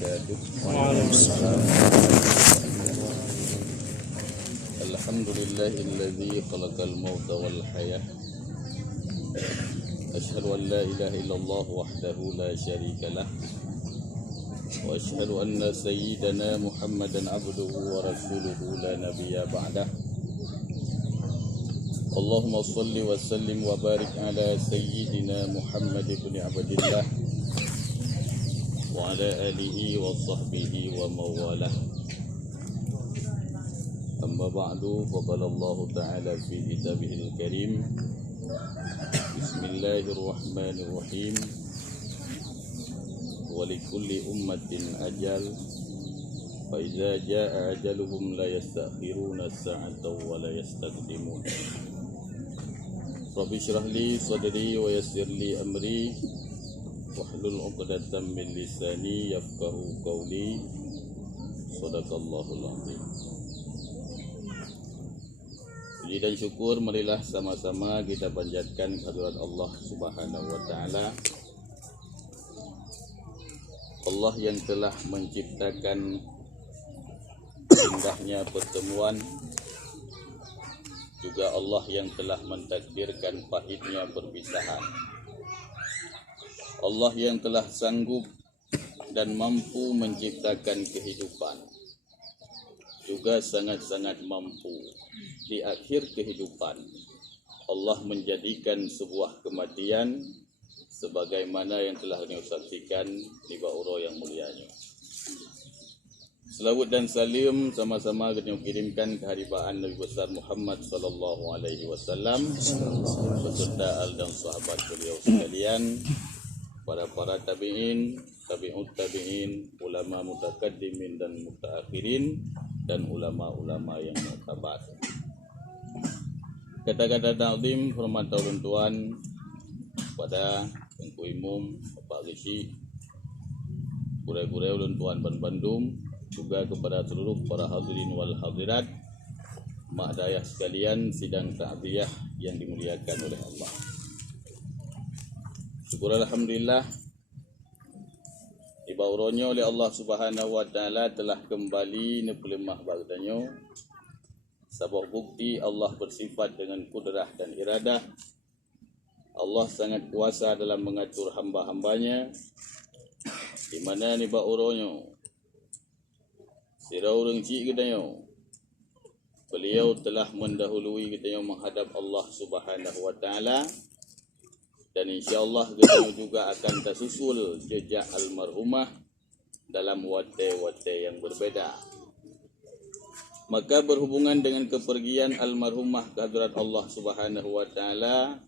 wabarakatuh. Alhamdulillahilladzi khalaqal mauta wal hayah. Asyhadu an la ilaha illallah wahdahu la syarikalah. Wa asyhadu anna sayyidana Muhammadan abduhu wa rasuluhu la nabiyya ba'dah. Allahumma salli wa sallim wa barik ala sayyidina Muhammad ibn Abdillah wa ala alihi wa sahbihi wa mawalah. Amma ba'du, faqala Allah ta'ala fi kitabihil karim. Bismillahirrahmanirrahim. Wa likulli ummatin ajal, fa idza jaa ajaluhum la yastakhiruna sa'atan wa la yastaqdimun. Rabbi syrah li sadri wa yassir li amri wahlul 'uqdatam min lisani yafqahu qawli. Shadaqallahul azim. Puji dan syukur marilah sama-sama kita panjatkan kehadirat Allah Subhanahu wa taala. Allah yang telah menciptakan indahnya pertemuan, juga Allah yang telah mentakdirkan pahitnya perpisahan. Allah yang telah sanggup dan mampu menciptakan kehidupan, juga sangat-sangat mampu di akhir kehidupan Allah menjadikan sebuah kematian sebagaimana yang telah kami saksikan di ba'uro yang mulianya. Selawat dan salim sama-sama kita kirimkan keharibaan Nabi besar Muhammad sallallahu alaihi wasallam beserta al dan sahabat beliau sekalian, para tabi'in, tabi'ut tabi'in, ulama mutakaddimin dan mutaakhirin, dan ulama-ulama yang mu'tabar. Kata-kata ta'zim hormat tuan pada Tengku Imum, Bapak Risi, Gurau-gurau ulun tuan Bandung, juga kepada seluruh para hadirin wal hadirat mahdayah sekalian sidang ta'ziyah yang dimuliakan oleh Allah. Syukur alhamdulillah ibauronya oleh Allah Subhanahu wa taala telah kembali nepelemah bagdanyo. Sebuah bukti Allah bersifat dengan kudrah dan iradah. Allah sangat kuasa dalam mengatur hamba-hambanya, di mana ni bauronya sirau rengci katanya, beliau telah mendahului katanya menghadap Allah Subhanahu wa taala, dan insyaallah katanya juga akan tersusul jejak almarhumah dalam wate-wate yang berbeda. Maka berhubungan dengan kepergian almarhumah ke hadirat Allah Subhanahu wa taala,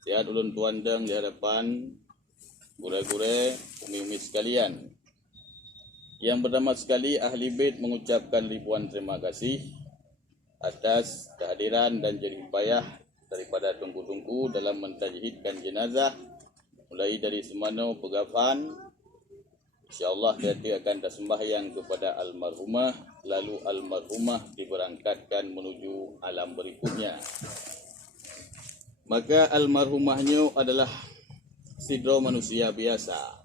sihat ulun tuandang di hadapan gure-gure umi-umi sekalian. Yang pertama sekali, Ahli Bait mengucapkan ribuan terima kasih atas kehadiran dan jerih payah daripada tungku-tungku dalam mentajhidkan jenazah, mulai dari semana pegafan. InsyaAllah nanti akan tersembahyang kepada almarhumah, lalu almarhumah diberangkatkan menuju alam berikutnya. Maka almarhumahnya adalah sidro manusia biasa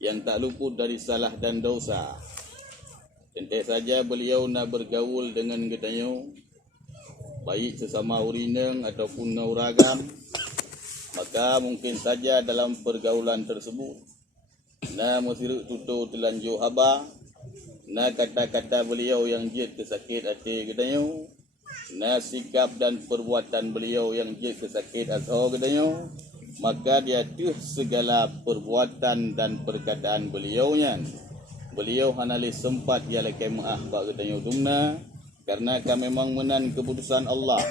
yang tak luput dari salah dan dosa. Tentu saja beliau nak bergaul dengan katanya, baik sesama urineng ataupun nauragam, maka mungkin saja dalam pergaulan tersebut na musiru tutu telanjur haba, na kata-kata beliau yang jid kesakit hati katanya, na sikap dan perbuatan beliau yang jid kesakit azhar katanya, maka dia tuh segala perbuatan dan perkataan beliaunya. Beliau hanali sempat dia lekai maah bak katanya dumna, karena kami memang menan keputusan Allah.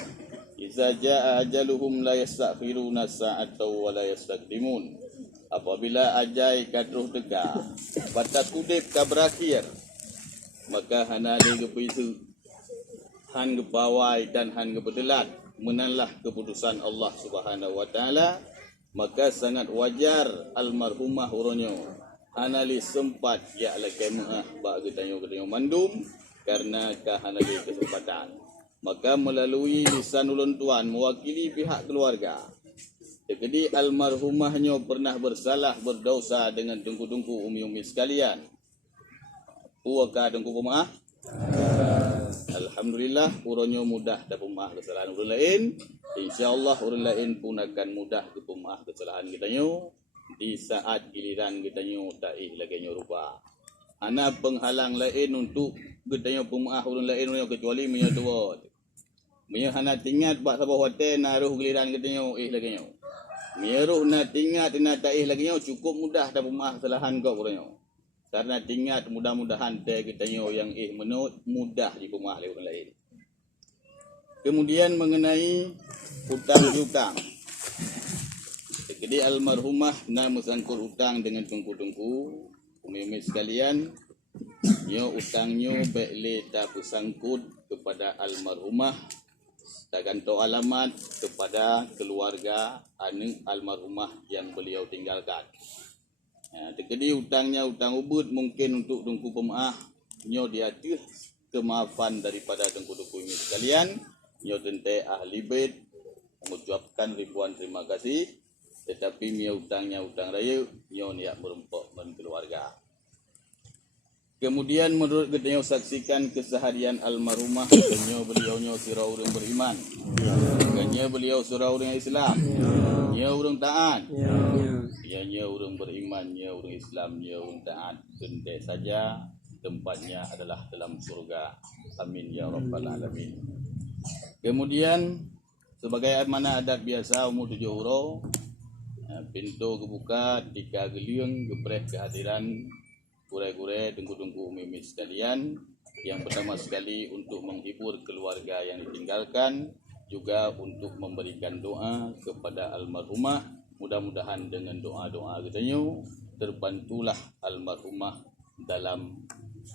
Iza jaa ajaluhum la yastakhiruna sa'atan wa la yastaqdimun. Apabila ajai katruh teka, batas udip ka berakhir, maka hanali kepisu han kepawai dan han kebedelat menanlah keputusan Allah Subhanahu wa taala. Maka sangat wajar almarhumah uronyo hanali sempat ya lekai maah bak katanya mandum karena kahanali kesempatan. Maka melalui lisan ulun tuan mewakili pihak keluarga, Jadi almarhumahnya pernah bersalah berdosa dengan dengku-dengku umi-umi sekalian. Puaka dengku pemaaf. Alhamdulillah uronyo mudah dapat pemaaf kesalahan orang lain. InsyaAllah orang lain pun akan mudah ke pemaaf kesalahan kita nyo di saat giliran kita nyo taih lagi nyo rupa. Ana penghalang lain untuk kita nyo pemaaf orang lain kecuali minyo tua. Minyo hana tingat bak sabah hotel naruh giliran kita nyo lagi nyo. Meruh nak tingat nak taih lagi nyo cukup mudah dapat pemaaf kesalahan kau orang nyo. Karena tingat mudah-mudahan teh kita nyo yang menut mudah di pemaaf orang lain. Kemudian mengenai hutang piutang. Jadi almarhumah nak mesangkut hutang dengan tungku-tungku umi-umi sekalian, nyo utangnya baiklah tak bersangkut kepada almarhumah, tak gantung alamat kepada keluarga anak almarhumah yang beliau tinggalkan. Jadi hutangnya hutang ubud mungkin untuk tungku pemaaf, nyo diatur kemaafan daripada tungku-tungku ini sekalian, nyo tente ahli bait mengucapkan ribuan terima kasih, tetapi nyo hutangnya hutang raya, nyo niat merempok men keluarga. Kemudian menurut kita nyo saksikan keseharian almarhumah, nyo beliau nyo surah orang beriman, nyo beliau surah orang Islam, nyo orang taat. Nyo orang beriman, nyo orang Islam, nyo orang taat. Tentu saja tempatnya adalah dalam surga. Amin ya rabbal alamin. Kemudian sebagai mana adat biasa umur 7 huruf, pintu kebuka 3 geliung gepreh kehadiran kurai-kurai tungku-tungku umi sekalian. Yang pertama sekali untuk menghibur keluarga yang ditinggalkan, juga untuk memberikan doa kepada almarhumah. Mudah-mudahan dengan doa-doa katanya terbantulah almarhumah dalam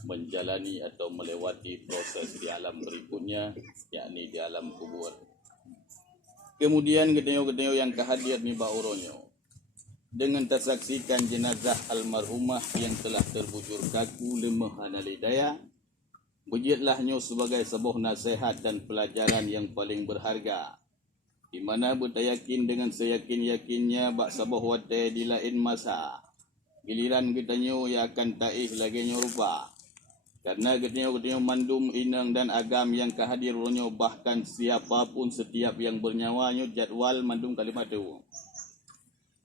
menjalani atau melewati proses di alam berikutnya, yakni di alam kubur. Kemudian katanya yang kehadir ni bauronyo dengan tersaksikan jenazah almarhumah yang telah terbujur kaku lemah anali daya, bujitlah nyo sebagai sebuah nasihat dan pelajaran yang paling berharga, di mana bertayakin dengan seyakin-yakinnya bak sabah wate di lain masa giliran kita nyo yang akan taih lagi nyo rupa. Karena kita nyo mandum inang dan agam yang kehadir nyo, bahkan siapapun setiap yang bernyawa nyo jadwal mandum kalimat tu.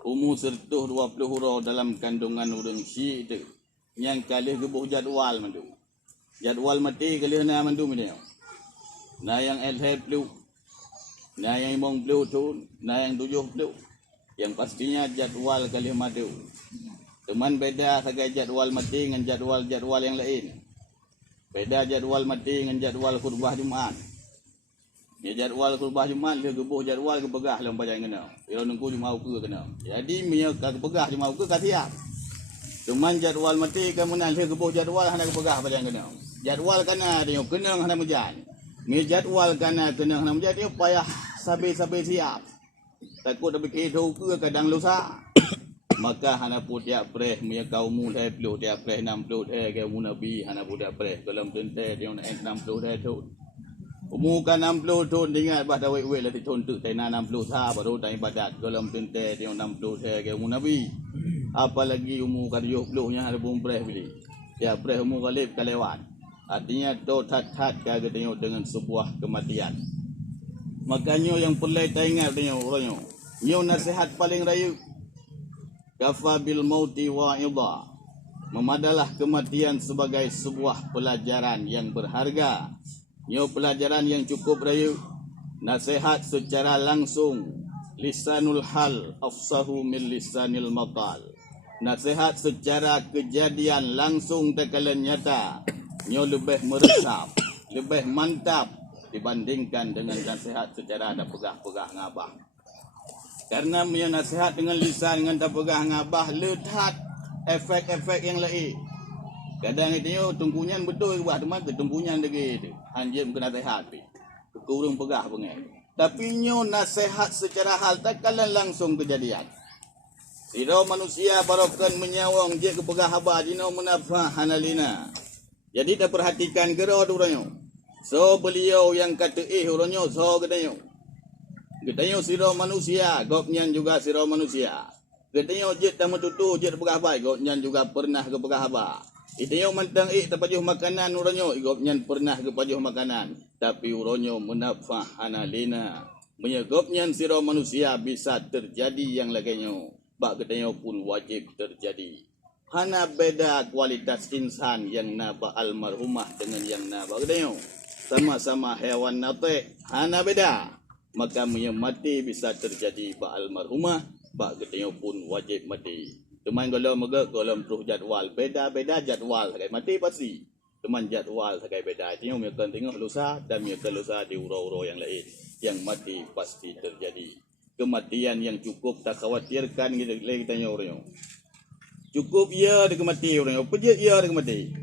Umur sertuh 20 huruf dalam kandungan urang syik tu. Yang kali gebuh jadwal mandum. Jadwal mati kali na mandum ni. Na yang elhep lu. Na yang imong blue tu, na yang 7 blue. Yang pastinya jadwal kali madu. Teman beda sebagai jadwal mati dengan jadwal-jadwal yang lain. Beda jadwal mati dengan jadwal khutbah Jumaat. Ya jadwal khutbah Jumaat dia gebuh jadwal ke pegah dalam badan kena. Dia nunggu Jumaat ke kena. Jadi punya ke pegah Jumaat ke siap. Teman jadwal mati kemudian dia gebuh jadwal hendak ke pegah badan kena. Jadwal kana dia kena hendak menjan. Ni jadwal kana kena hendak menjan dia payah sabar-sabar siap. Takut dak fikir ke kadang lusa. Maka hana pun tiap preh punya kaum mulai peluk tiap preh 60 ke mu nabi hana pun tiap preh dalam tente dia nak 60 tu. Umur kan 60 tu ingat bah dawai we lah dicontoh tena 60 sah baru tak ibadat dalam tente dia 60 ke mu nabi. Apalagi umur kan 70 nya ada bung preh beli. Tiap preh umur galib kelewat. Artinya tu tat-tat kagak tengok dengan sebuah kematian. Makanya yang perlu kita ingat tengok orangnya. Nyo nasihat paling raya. Kafa bil mauti wa'idha. Memadalah kematian sebagai sebuah pelajaran yang berharga. Nyo pelajaran yang cukup raya. Nasihat secara langsung. Lisanul hal afsahu min lisanil maqal. Nasihat secara kejadian langsung tekalan nyata. Nyo lebih meresap, lebih mantap dibandingkan dengan nasihat secara ada pegah-pegah ngabah. Karena punya nasihat dengan lisan dengan tak pegah ngabah letak efek-efek yang lain. Kadang itu tungkunyan betul ke buah teman ke tungkunyan lagi tu. Anjir kena nasihat pi. Kurang pegah pengen. Tapi nyo nasihat secara hal takalan langsung kejadian. Siro manusia barokan menyawang je ke pegah habah dino menafah hanalina. Jadi dah perhatikan gerak tu orangnya. So beliau yang kata orangnya so katanya. Katanya siro manusia, gopnyan juga siro manusia. Katanya jet tamu tutu jet pegah bai, gopnyan juga pernah ke pegah ba. Itanya mantang terpajuh makanan uronyo, gopnyan pernah ke pajuh makanan. Tapi uronyo menafah analina. Menyegopnyan siro manusia bisa terjadi yang lagenyo. Bak katanya pun wajib terjadi. Hana beda kualitas insan yang naba almarhumah dengan yang naba katanya. Sama-sama hewan nate, hana beda. Maka mati bisa terjadi ba almarhumah, ba katanya pun wajib mati. Teman kalau maga kalau terus jadual beda-beda jadual sakai mati pasti. Teman jadual sakai beda. Artinya mereka tengok lusa dan mereka lusa di uro-uro yang lain. Yang mati pasti terjadi. Kematian yang cukup tak khawatirkan kita tanya orang. Cukup ya ada kemati orang. Pejat ya ada kemati.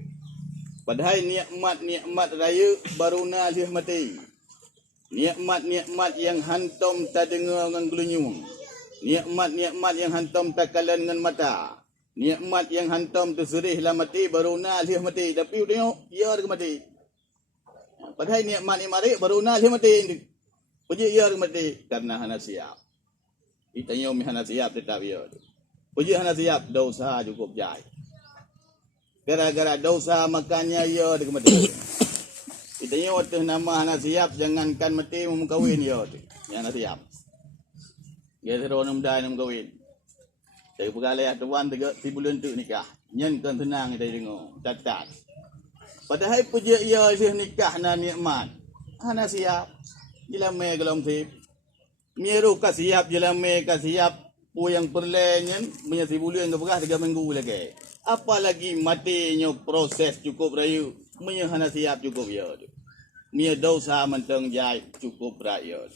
Padahal nikmat raya baru nazih mati. Nikmat yang hantam tak dengar dengan gelunyung. Nikmat yang hantam tak kalan dengan mata. Nikmat yang hantam terserihlah mati baru nazih mati. Tapi tengok ya ada mati. Padahal nikmat baru nazih mati. Puji ya ada mati karena hana siap. Itanya umi hana siap tetap ya. Puji hana siap dosa cukup jai. Gara-gara dosa makanya ya ada mati. Itanya waktu nama anak siap jangankan mati mau kawin ya. Yang anak siap. Dia seru muda nak kawin. Tapi pegala ya tuan 3 bulan tu nikah. Nyen kan tenang dia dengar. Catat. Padahal puja ia sih nikah na nikmat. Anak siap. Jelame gelom sip. Mieru ka siap jelame ka siap. Pu yang perlenyen punya 3 bulan ke pegah 3 minggu lagi. Apalagi matinya proses cukup rayu. Punya anak siap cukup ya. Mia dosa menteng jai cukup rakyat.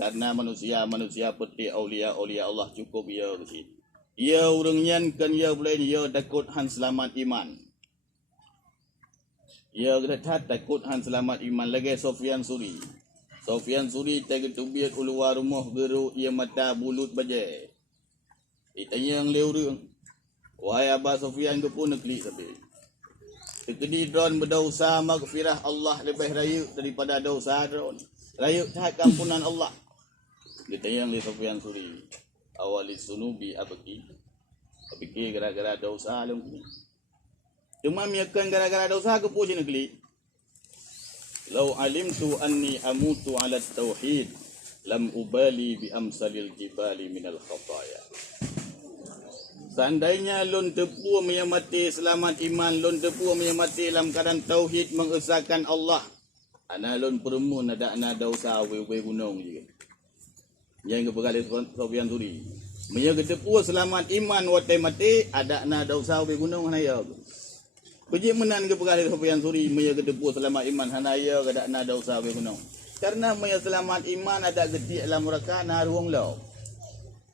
Karena manusia peti aulia Allah cukup ya ke. Ya urang nyan kan ya boleh ya takut han selamat iman. Ya kata takut han selamat iman lagi Sofyan Suri. Sofyan Suri tega tubiat uluar rumah geru ia mata bulut baje. Itanya yang leurung. Wahai Abah Sofyan ke pun nekli tapi. Kedi drone berdosa maghfirah Allah lebih raya daripada dosa drone. Raya tak ampunan Allah. Kita yang li Sofyan Suri. Awali sunubi abaki. Abaki gara-gara dosa long. Cuma miakan gara-gara dosa ke puji negeri. Lau alimtu anni amutu ala tauhid lam ubali bi amsalil jibali minal khataya. Seandainya lon tepu mati selamat iman, lon tepu mati dalam keadaan tauhid mengesahkan Allah. Ana lon permun ada dosa we gunung juga. Yang kebegali Sofyan Suri. Meya tepu selamat iman wate mati ada dosa we gunung hanaya. Puji menan kebegali Sofyan Suri meya tepu selamat iman hanaya ada dosa we gunung. Karena meya selamat iman ada gede dalam mereka na ruang law.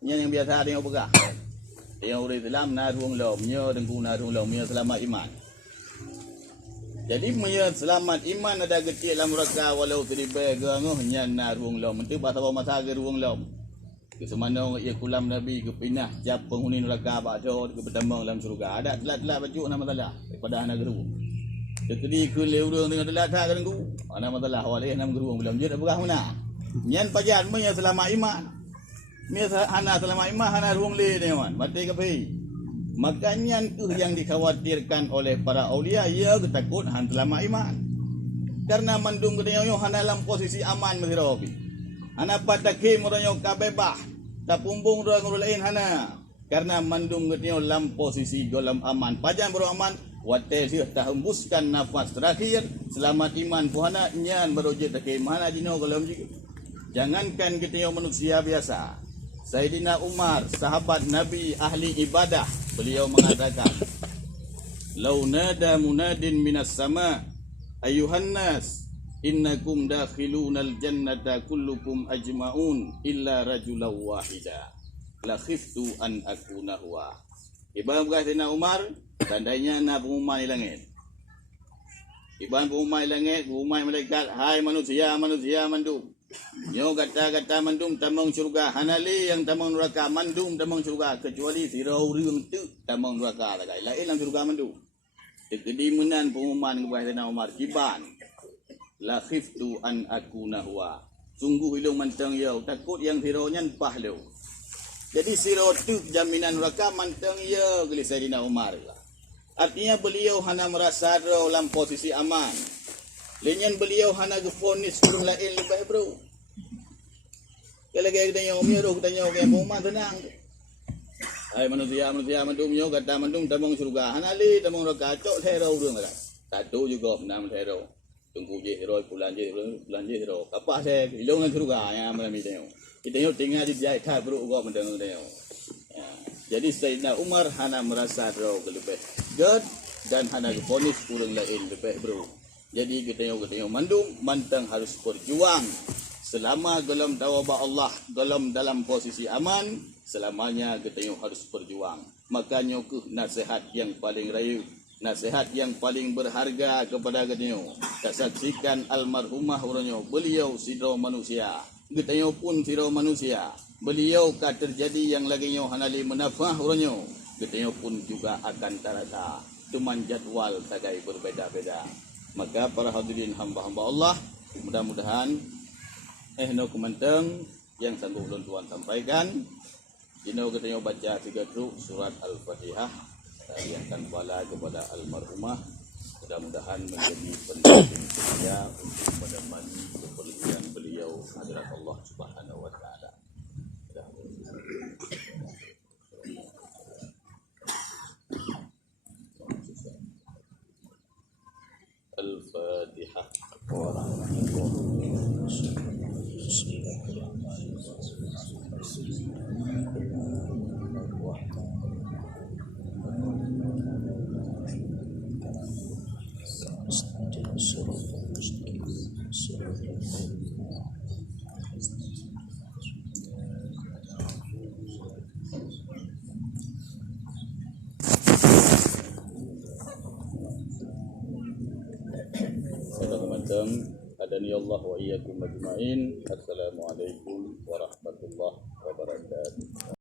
Yang biasa ada yang begah. Yang orang Islam na ruang law, nya dengku na ruang law, nya selamat iman. Jadi nya selamat iman ada kecil dalam mereka walau seribai geranguh nya na ruang law. Menteri bahasa masa ke ruang law. Ke semana ia kulam Nabi ke pinah jap penghuni neraka bakdo ke bertambang dalam surga. Ada telat-telat baju nama masalah daripada anak geru. Jadi ke leurung dengan telat tak ganggu. Ana masalah walih nam geruang belum je dak berah mana. Nyan pajan nya selamat iman. Ni anak selama imah anak ruang le ni man mati ke pi. Makanya itu yang dikhawatirkan oleh para aulia ya ketakut han selama iman. Karena mandung kedenya yo hana dalam posisi aman mesirobi. Hana patake moronyo kabebah. Tak pumbung orang lain hana. Karena mandung kedenya dalam posisi dalam aman. Pajan baru aman wate sih tak hembuskan nafas terakhir selamat iman puhana nyan baru je tak mana jino kalau juga. Jangankan kedenya manusia biasa. Sayyidina Umar, sahabat Nabi ahli ibadah, beliau mengatakan, "Lau nada munadin minas sama, ayuhan nas, innakum dakhilunal jannata kullukum ajma'un illa rajulan wahida. La khiftu an akuna huwa." Ibarat Sayyidina Umar, tandanya na pengumuman di langit. Ibarat pengumuman di langit, pengumuman malaikat, hai manusia mandum. Nyo kata-kata mandum tamang syurga. Hanali yang tamang neraka mandum tamang syurga. Kecuali sirau riung tu tamang neraka lagi. Lain dalam syurga mandum. Tekedi menan pengumuman kepada Sayyidina Umar. Kiban. La khiftu an akuna huwa. Sungguh ilung mantang yau takut yang sironya pah lu. Jadi siro tu jaminan neraka mantang ya geli Sayyidina Umar lah. Artinya beliau hana merasa dalam posisi aman. Lenyan beliau hana gefonis kurang lain lebih bro. Kalau kita tanya umi roh tanya ke rumah tenang. Hai manusia mandum yo kata mandum tamong surga hanali tamong neraka cok hero urang lah. Satu juga enam hero. Tunggu je hero bulan je hero. Apa saya ilung surga ya malam itu. Kita yo tinggal di jai thai bro gua mendeng tanya. Jadi Sayyidina Umar hana merasa roh lebih god dan hana gefonis kurang lain lebih bro. Jadi kita yang mandum mantang harus berjuang selama dalam tawabah Allah, dalam posisi aman, selamanya kita yang harus berjuang. Makanya nasihat yang paling rayu, nasihat yang paling berharga kepada kita tak saksikan almarhumah orangnya, beliau sidro manusia, kita pun sidro manusia. Beliau kan terjadi yang lagi hanali menafah orangnya, kita pun juga akan terasa. Cuman jadwal tagai berbeda-beda. Maka para hadirin hamba-hamba Allah, mudah-mudahan no komenteng yang sanggup ulun tuan sampaikan. Dino kita baca 3 surat Al-Fatihah yang akan bala kepada almarhumah. Mudah-mudahan menjadi pendamping setia untuk menemani kepergian beliau hadirat Allah Subhanahu wa taala. Al-Fatihah. Adani Allah wa iyyakum ajmain. Assalamualaikum